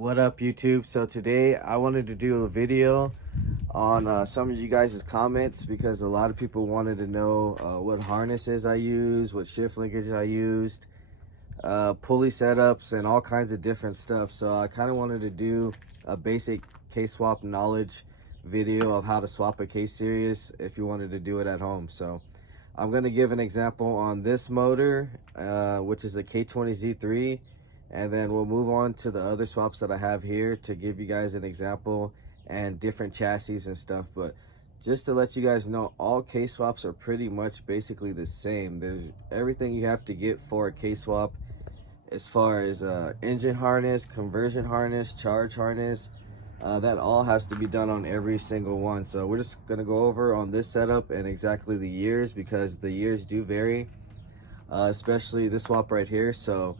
What up, YouTube? So today I wanted to do a video on some of you guys' comments because a lot of people wanted to know what harnesses I use, what shift linkage I used, pulley setups, and all kinds of different stuff. So I kind of wanted to do a basic K-swap knowledge video of how to swap a K-series if you wanted to do it at home. So I'm going to give an example on this motor, which is a K20 Z3. And then we'll move on to the other swaps that I have here to give you guys an example and different chassis and stuff. But just to let you guys know, all K-swaps are pretty much basically the same. There's everything you have to get for a K-swap as far as engine harness, conversion harness, charge harness. That all has to be done on every single one. So we're just going to go over on this setup and exactly the years, because the years do vary, especially this swap right here. So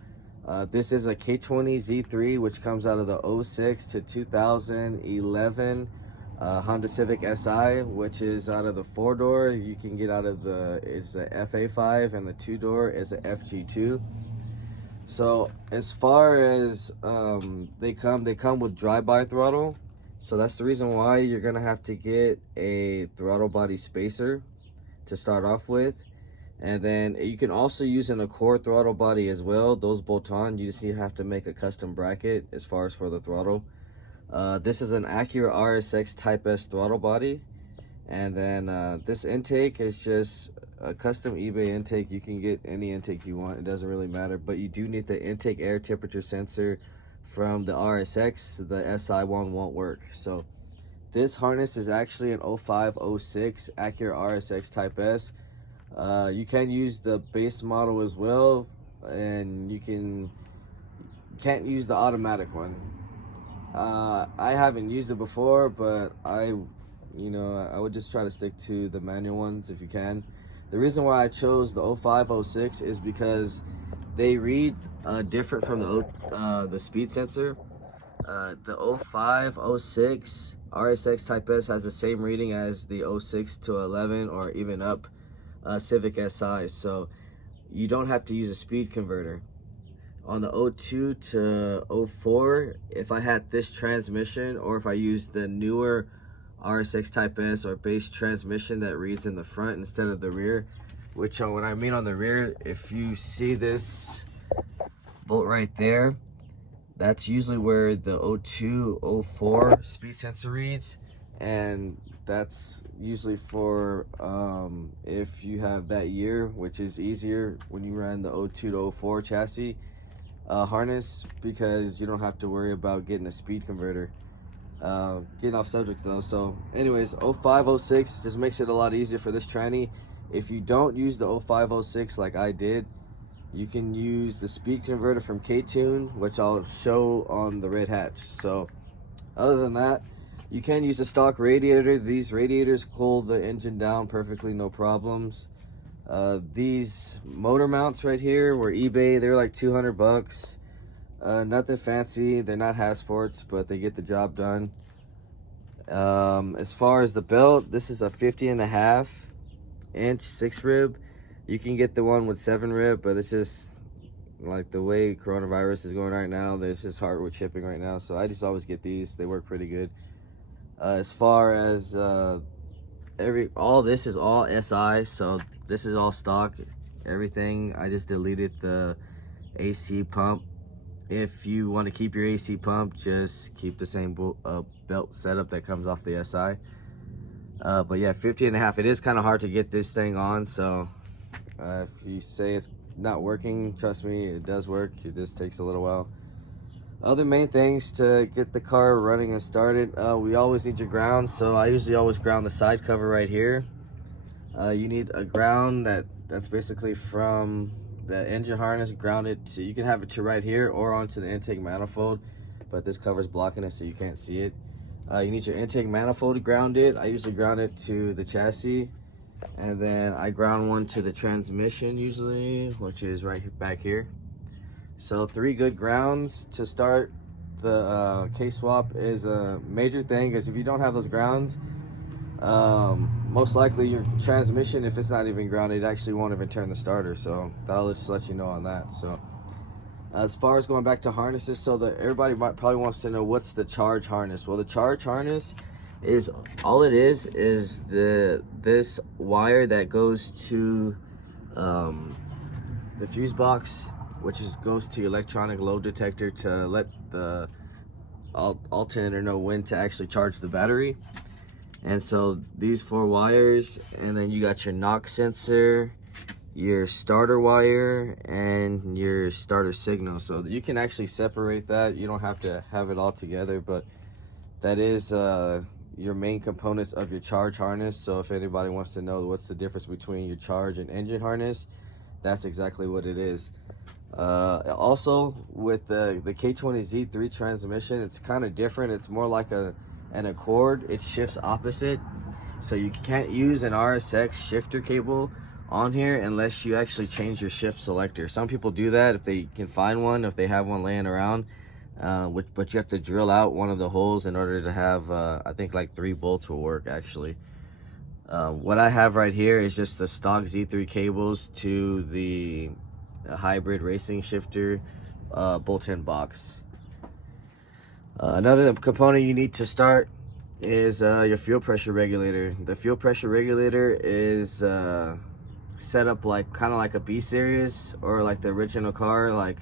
this is a K20 Z3, which comes out of the 06 to 2011 Honda Civic Si, which is out of the 4-door. You can get out of the, it's a FA5, and the 2-door is a FG2. So as far as they come with drive-by throttle. So that's the reason why you're gonna have to get a throttle body spacer to start off with. And then you can also use an Accord throttle body as well. Those bolt on. You just have to make a custom bracket as far as for the throttle. This is an Acura RSX Type S throttle body. And then this intake is just a custom eBay intake. You can get any intake you want. It doesn't really matter. But you do need the intake air temperature sensor from the RSX. The SI one won't work. So this harness is actually an 05-06 Acura RSX Type S. You can use the base model as well, and you can't use the automatic one. I haven't used it before, but I would just try to stick to the manual ones if you can. The reason why I chose the 05-06 is because they read different from the speed sensor. The 05-06 RSX Type S has the same reading as the 06 to 11 or even up Civic Si, so you don't have to use a speed converter. On the 02 to 04, if I had this transmission, or if I used the newer RSX Type S or base transmission that reads in the front instead of the rear, which what I mean on the rear, if you see this bolt right there, that's usually where the 02, 04 speed sensor reads, and that's usually for if you have that year, which is easier when you run the 02 to 04 chassis harness, because you don't have to worry about getting a speed converter. Getting off subject though. So anyways, 05-06 just makes it a lot easier for this tranny. If you don't use the 05-06 like I did, you can use the speed converter from K20, which I'll show on the red hatch. So other than that, you can use a stock radiator. These radiators cool the engine down perfectly, no problems. These motor mounts right here were eBay. They're like 200 bucks. Nothing fancy. They're not Hasports, but they get the job done. As far as the belt, this is a 50.5 inch 6 rib. You can get the one with 7 rib, but it's just like the way coronavirus is going right now. There's just hardwood shipping right now, so I just always get these. They work pretty good. As far as all this is all SI, so this is all stock. Everything, I just deleted the AC pump. If you want to keep your AC pump, just keep the same belt setup that comes off the SI. But yeah, 50.5. It is kind of hard to get this thing on, so if you say it's not working, trust me, it does work. It just takes a little while. Other main things to get the car running and started, we always need your ground. So I usually always ground the side cover right here. You need a ground that's basically from the engine harness grounded to, you can have it to right here or onto the intake manifold, but this cover's blocking it so you can't see it. You need your intake manifold grounded. I usually ground it to the chassis, and then I ground one to the transmission usually, which is right back here. So 3 good grounds to start the K-swap is a major thing, because if you don't have those grounds, most likely your transmission, if it's not even grounded, it actually won't even turn the starter. So that'll just let you know on that. So As far as going back to harnesses, so that everybody probably wants to know, what's the charge harness? Well, the charge harness is, all it is this wire that goes to the fuse box, which goes to your electronic load detector to let the alternator know when to actually charge the battery. And so these 4 wires, and then you got your knock sensor, your starter wire, and your starter signal. So you can actually separate that. You don't have to have it all together, but that is your main components of your charge harness. So if anybody wants to know what's the difference between your charge and engine harness, that's exactly what it is. Also, with the K20 Z3 transmission, it's kind of different. It's more like an Accord. It shifts opposite, so you can't use an RSX shifter cable on here unless you actually change your shift selector. Some people do that if they can find one, if they have one laying around, but you have to drill out one of the holes in order to have I think like 3 bolts will work actually. What I have right here is just the stock Z3 cables to the hybrid racing shifter bolt-in box. Another component you need to start is your fuel pressure regulator. The fuel pressure regulator is set up like kind of like a B series, or like the original car. Like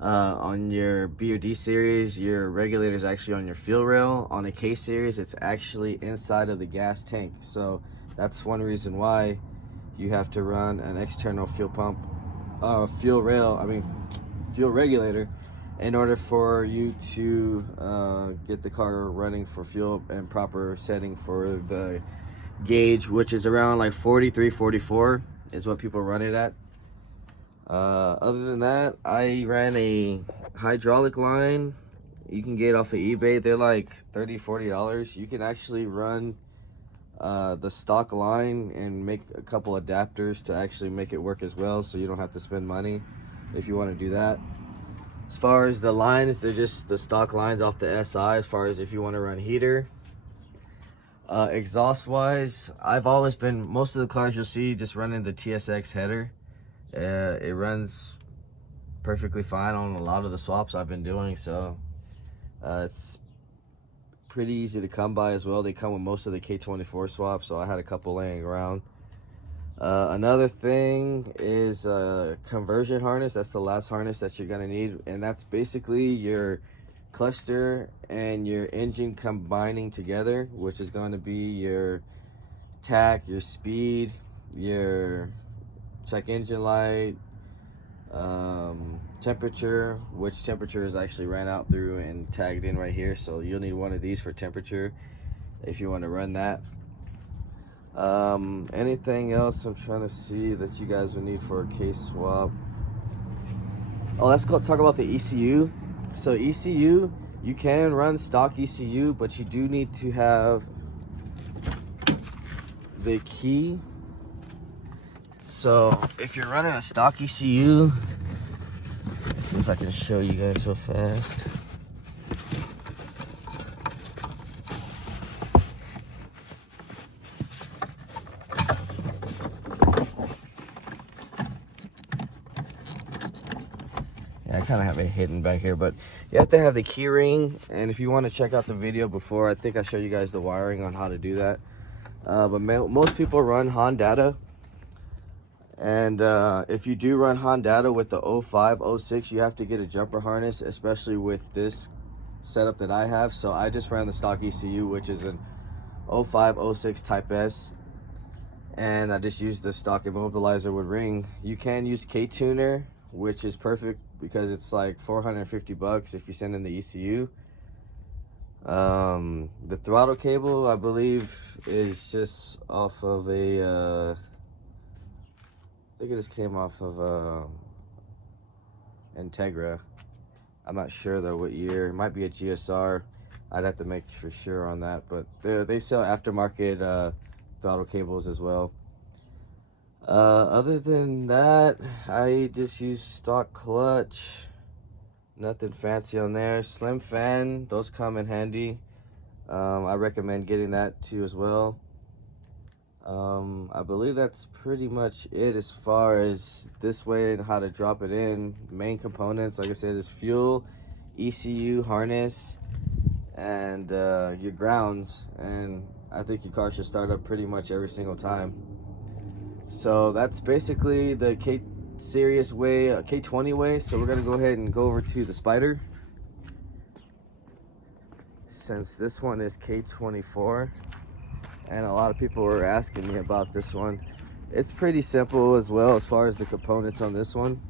on your B or D series, your regulator is actually on your fuel rail. On a K series, it's actually inside of the gas tank. So that's one reason why you have to run an external fuel pump, fuel regulator, in order for you to get the car running for fuel and proper setting for the gauge, which is around like 43, 44 is what people run it at. Other than that, I ran a hydraulic line. You can get off of eBay. They're like $30, $40. You can actually run the stock line and make a couple adapters to actually make it work as well, so you don't have to spend money if you want to do that. As far as the lines, they're just the stock lines off the SI. As far as if you want to run heater, exhaust wise, I've always been, most of the cars you'll see just running the TSX header. It runs perfectly fine on a lot of the swaps I've been doing, so it's pretty easy to come by as well. They come with most of the K24 swaps, so I had a couple laying around. Another thing is a conversion harness. That's the last harness that you're gonna need, and that's basically your cluster and your engine combining together, which is going to be your tach, your speed, your check engine light, temperature, which temperature is actually ran out through and tagged in right here, so you'll need one of these for temperature if you want to run that. Anything else I'm trying to see that you guys would need for a case swap? Oh, let's go talk about the ECU. So ECU, you can run stock ECU, but you do need to have the key. So if you're running a stock ECU, let's see if I can show you guys real fast. I kind of have it hidden back here, but you have to have the key ring. And if you want to check out the video before, I think I showed you guys the wiring on how to do that. But most people run Honda. And if you do run Honda with the 05, 06, you have to get a jumper harness, especially with this setup that I have. So I just ran the stock ECU, which is an 05, 06 Type S. And I just used the stock immobilizer with ring. You can use K-tuner, which is perfect because it's like 450 bucks if you send in the ECU. The throttle cable, I believe, is just off of a I think it just came off of Integra. I'm not sure though what year. It might be a GSR. I'd have to make for sure on that, but they sell aftermarket throttle cables as well. Other than that, I just use stock clutch. Nothing fancy on there. Slim fan, those come in handy. I recommend getting that too as well. I believe that's pretty much it as far as this way and how to drop it in. Main components, like I said, is fuel, ECU, harness, and your grounds. And I think your car should start up pretty much every single time. So that's basically the K series way, K20 way. So we're gonna go ahead and go over to the Spyder. Since this one is K24, and a lot of people were asking me about this one. It's pretty simple as well as far as the components on this one.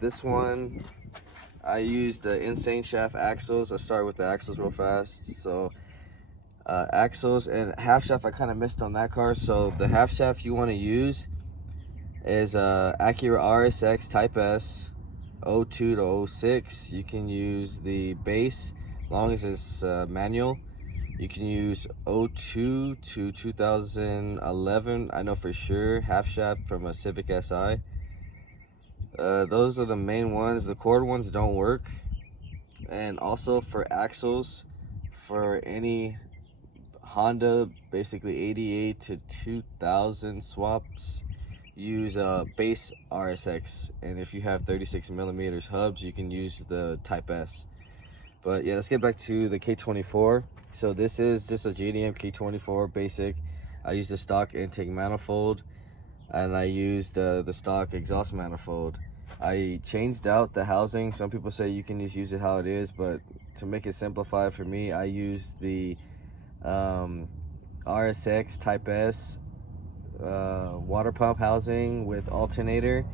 This one, I used the insane shaft axles. I start with the axles real fast. So axles and half shaft I kind of missed on that car. So the half shaft you want to use is Acura RSX Type S 02 to 06. You can use the base as long as it's manual. You can use 02 to 2011, I know for sure, half shaft from a Civic Si. Those are the main ones. The cord ones don't work. And also for axles, for any Honda, basically 88 to 2000 swaps, use base RSX. And if you have 36mm hubs, you can use the Type S. But yeah, let's get back to the K24. So this is just a JDM K24 basic. I use the stock intake manifold, and I used the stock exhaust manifold. I changed out the housing. Some people say you can just use it how it is, but to make it simplified for me, I used the RSX Type S water pump housing with alternator,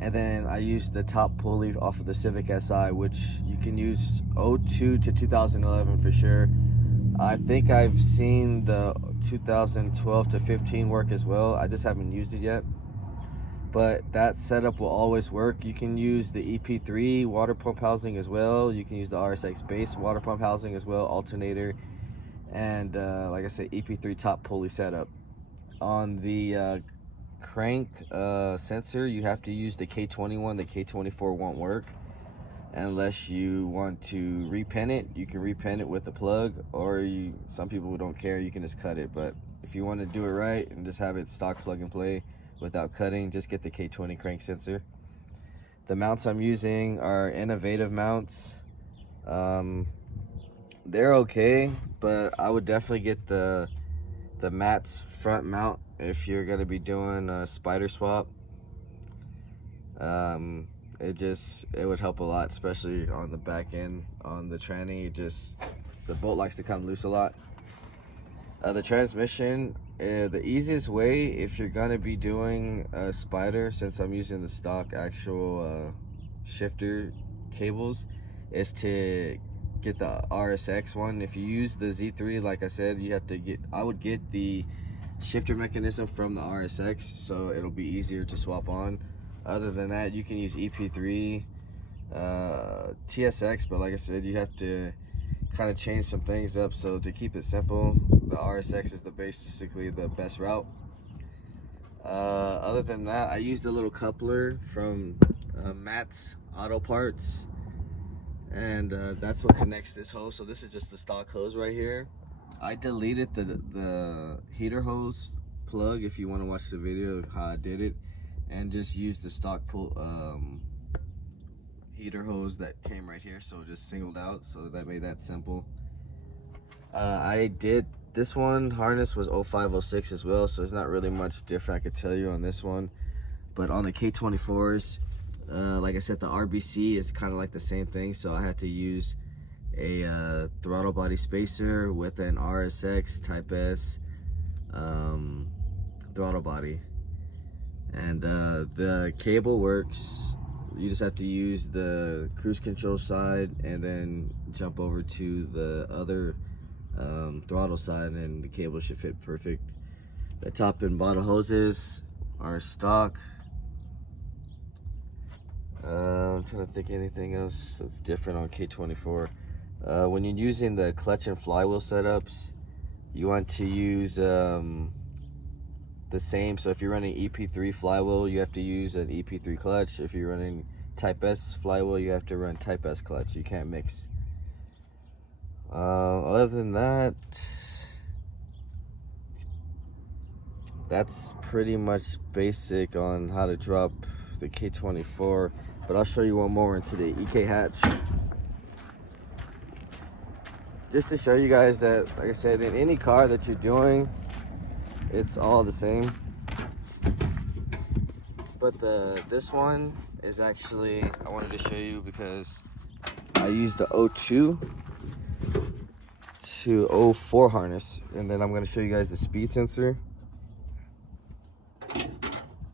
and then I used the top pulley off of the Civic Si, which you can use 02 to 2011 for sure. I think I've seen the 2012 to 15 work as well. I just haven't used it yet, but that setup will always work. You can use the EP3 water pump housing as well. You can use the RSX base water pump housing as well, alternator, and like I said, EP3 top pulley setup. On the crank sensor, you have to use the K21. The K24 won't work unless you want to repin it. You can repin it with the plug, or some people don't care, you can just cut it. But if you want to do it right and just have it stock plug and play without cutting, just get the K20 crank sensor. The mounts I'm using are innovative mounts. They're okay, but I would definitely get the Matt's front mount if you're going to be doing a spyder swap. It would help a lot, especially on the back end on the tranny. The bolt likes to come loose a lot. The transmission, the easiest way if you're gonna be doing a spyder, since I'm using the stock actual shifter cables, is to get the RSX one. If you use the Z3, like I said, I would get the shifter mechanism from the RSX, so it'll be easier to swap on. Other than that, you can use EP3, TSX, but like I said, you have to kind of change some things up. So to keep it simple, the RSX is basically the best route. Other than that, I used a little coupler from Matt's Auto Parts, and that's what connects this hose. So this is just the stock hose right here. I deleted the heater hose plug if you want to watch the video of how I did it, and just use the stock heater hose that came right here, so just singled out, so that made that simple. This one harness was 0506 as well, so it's not really much different I could tell you on this one. But on the K24s, like I said, the RBC is kind of like the same thing, so I had to use a throttle body spacer with an RSX Type S throttle body. And the cable works. You just have to use the cruise control side and then jump over to the other throttle side, and the cable should fit perfect. The top and bottom hoses are stock. I'm trying to think of anything else that's different on K24. When you're using the clutch and flywheel setups, you want to use the same. So if you're running EP3 flywheel, you have to use an EP3 clutch. If you're running Type S flywheel, you have to run Type S clutch. You can't mix. Other than that, that's pretty much basic on how to drop the K24, but I'll show you one more into the EK hatch, just to show you guys that, like I said, in any car that you're doing, it's all the same. But this one is actually, I wanted to show you because I used the 02 to 04 harness, and then I'm going to show you guys the speed sensor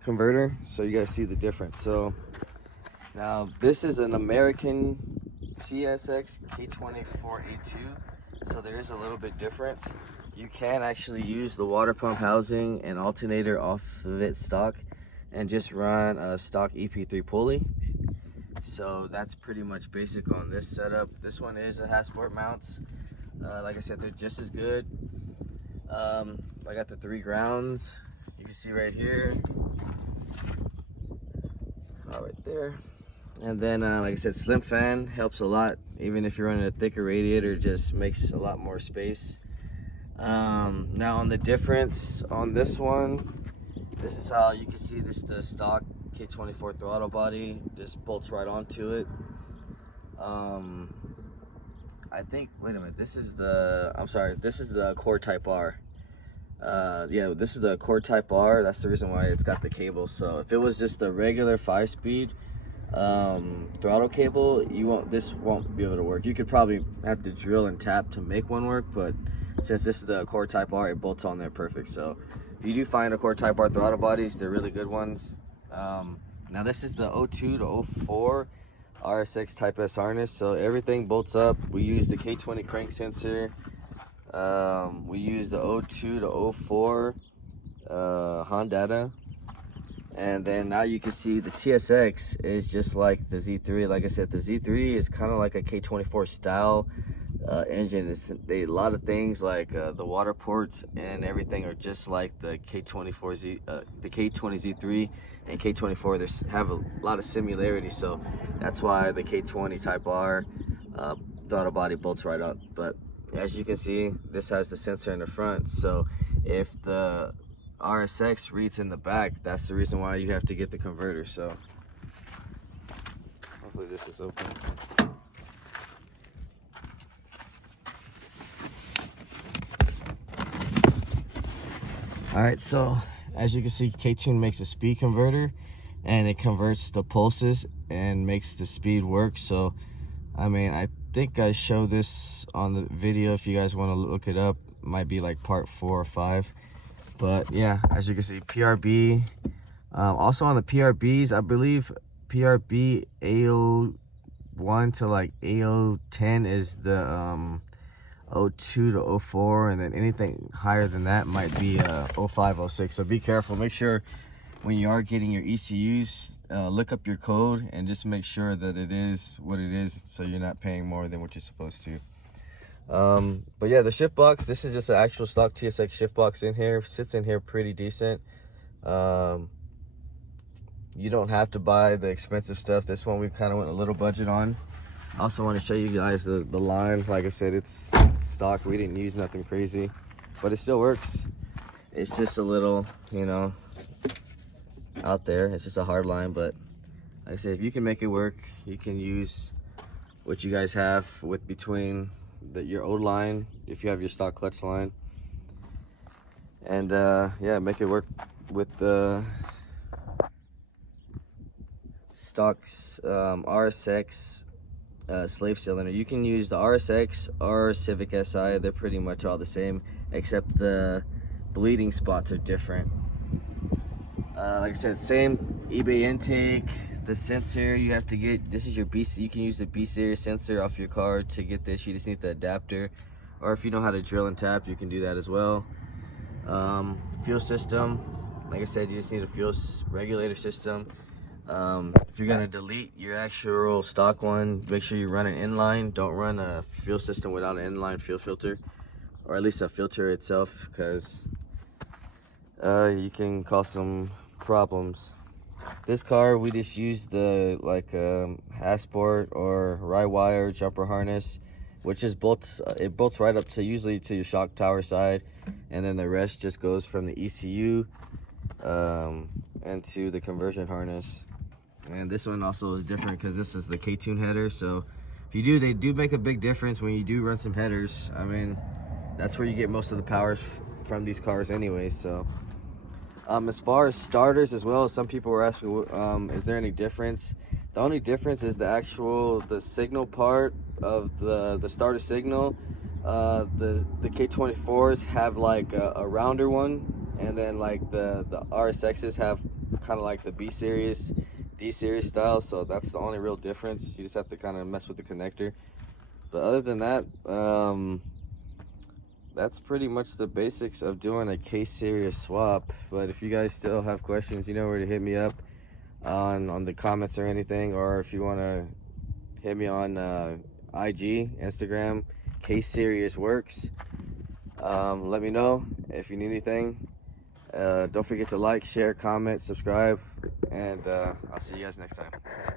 converter so you guys see the difference. So now this is an American CSX K24A2, so there is a little bit difference. You can actually use the water pump housing and alternator off of it stock and just run a stock EP3 pulley. So that's pretty much basic on this setup. This one is a Hasport mounts. Like I said, they're just as good. I got the 3 grounds. You can see right here, right there. And then, like I said, slim fan helps a lot. Even if you're running a thicker radiator, just makes a lot more space. Now on the difference on this one, this is how you can see this, the stock K24 throttle body just bolts right onto it. I think, wait a minute, this is the, I'm sorry, this is the Core Type R. Yeah, this is the Core Type R. That's the reason why it's got the cable. So if it was just the regular 5-speed throttle cable, this won't be able to work. You could probably have to drill and tap to make one work, but since this is the Core Type R, it bolts on there perfect. So if you do find a Core Type R throttle bodies, they're really good ones. Now this is the 02 to 04 RSX Type S harness, so everything bolts up. We use the K20 crank sensor. We use the 02 to 04 Honda, and then now you can see the TSX is just like the Z3. Like I said, the Z3 is kind of like a K24 style engine. A lot of things like the water ports and everything are just like the K20 Z3 and K24. They have a lot of similarity, so that's why the K20 Type R throttle body bolts right up. But as you can see, this has the sensor in the front, so if the RSX reads in the back, that's the reason why you have to get the converter. So hopefully this is open. All right, so as you can see, K20 makes a speed converter, and it converts the pulses and makes the speed work. So I mean, I think I showed this on the video. If you guys want to look it up, it might be like part 4 or 5. But yeah, as you can see, PRB. Also on the PRBs, I believe PRB AO1 to like AO10 is the 02 to 04, and then anything higher than that might be 05, 06. So be careful. Make sure when you are getting your ECUs, look up your code and just make sure that it is what it is, so you're not paying more than what you're supposed to. But yeah, the shift box, this is just an actual stock TSX shift box in here. Sits in here pretty decent. You don't have to buy the expensive stuff. This one we kind of went a little budget on. I also want to show you guys the line. Like I said, it's stock. We didn't use nothing crazy, but it still works. It's just a little, you know, out there. It's just a hard line, but like I said, if you can make it work, you can use what you guys have with between your old line, if you have your stock clutch line, and yeah, make it work with the stocks RSX slave cylinder. You can use the RSX or Civic SI. They're pretty much all the same, except the bleeding spots are different. Like I said, same eBay intake. The sensor you have to get, this is your B. You can use the B series sensor off your car to get this. You just need the adapter, or if you know how to drill and tap, you can do that as well. Fuel system, like I said, you just need a fuel regulator system. If you're gonna delete your actual stock one, make sure you run an inline. Don't run a fuel system without an inline fuel filter, or at least a filter itself, because you can cause some problems. This car, we just used the Hasport or rye wire jumper harness, which just bolts. It bolts right up to usually to your shock tower side, and then the rest just goes from the ECU into the conversion harness. And this one also is different because this is the K20 header. So if you do, they do make a big difference when you do run some headers. I mean, that's where you get most of the power from these cars anyway. So as far as starters as well, some people were asking, is there any difference? The only difference is the signal part of the starter signal. The K24s have like a rounder one, and then like the RSXs have kind of like the B series, D series style. So that's the only real difference. You just have to kind of mess with the connector. But other than that, that's pretty much the basics of doing a K-series swap. But if you guys still have questions, you know where to hit me up on the comments or anything, or if you want to hit me on IG, Instagram, K-series works. Let me know if you need anything. Don't forget to like, share, comment, subscribe, and I'll see you guys next time.